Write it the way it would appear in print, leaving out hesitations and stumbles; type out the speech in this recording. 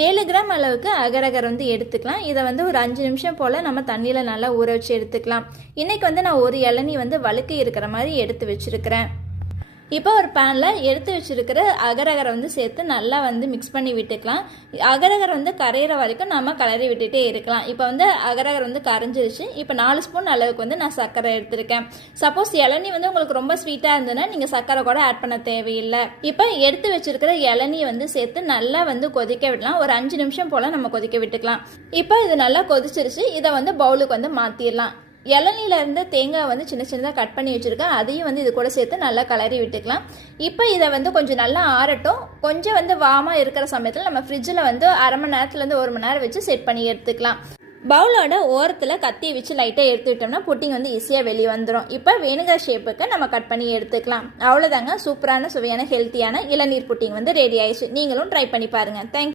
7 gram அளவுக்கு agar-agar வந்து எடுத்துக்கலாம். இதை வந்து ஒரு 5 நிமிஷம் போல் நம்ம தண்ணியில் நல்லா ஊற வச்சு எடுத்துக்கலாம். இன்றைக்கி வந்து நான் ஒரு இளநீ வந்து வழுக்கி இருக்கிற மாதிரி எடுத்து வச்சுருக்கிறேன். இப்போ ஒரு பேனில் எடுத்து வச்சுருக்கிற அகரகரை வந்து சேர்த்து நல்லா வந்து மிக்ஸ் பண்ணி விட்டுக்கலாம். அகரகரை வந்து கரையிற வரைக்கும் நம்ம கலரி விட்டுட்டே இருக்கலாம். இப்போ வந்து அகரகர் வந்து கரைஞ்சிருச்சு. இப்போ 4 ஸ்பூன் அளவுக்கு வந்து நான் சர்க்கரை எடுத்திருக்கேன். சப்போஸ் இளநீ வந்து உங்களுக்கு ரொம்ப ஸ்வீட்டாக இருந்ததுன்னா நீங்கள் சர்க்கரை கூட ஆட் பண்ண தேவையில்லை. இப்போ எடுத்து வச்சுருக்கிற இளநீ வந்து சேர்த்து நல்லா வந்து கொதிக்க விடலாம். ஒரு 5 நிமிஷம் போல் நம்ம கொதிக்க விட்டுக்கலாம். இப்போ இது நல்லா கொதிச்சிருச்சு. இதை வந்து பவுலுக்கு வந்து மாற்றிடலாம். இளநீலேருந்து தேங்காய் வந்து சின்ன சின்னதாக கட் பண்ணி வச்சுருக்கேன். அதையும் வந்து இது கூட சேர்த்து நல்லா கலரி விட்டுக்கலாம். இப்போ இதை வந்து கொஞ்சம் நல்லா ஆறட்டும். கொஞ்சம் வந்து வாமாக இருக்கிற சமயத்தில் நம்ம ஃப்ரிட்ஜில் வந்து அரை மணி நேரத்துலேருந்து 1 மணி நேரம் வச்சு செட் பண்ணி எடுத்துக்கலாம். பவுலோட ஓரத்தில் கத்தியை வச்சு லைட்டாக எடுத்துக்கிட்டோம்னா புட்டிங் வந்து ஈஸியாக வெளியே வந்துடும். இப்போ வேணுங்கிற ஷேப்புக்கு நம்ம கட் பண்ணி எடுத்துக்கலாம். அவ்வளோதாங்க, சூப்பரான சுவையான ஹெல்த்தியான இளநீர் புட்டிங் வந்து ரெடி ஆயிடுச்சு. நீங்களும் ட்ரை பண்ணி பாருங்கள். தேங்க்யூ.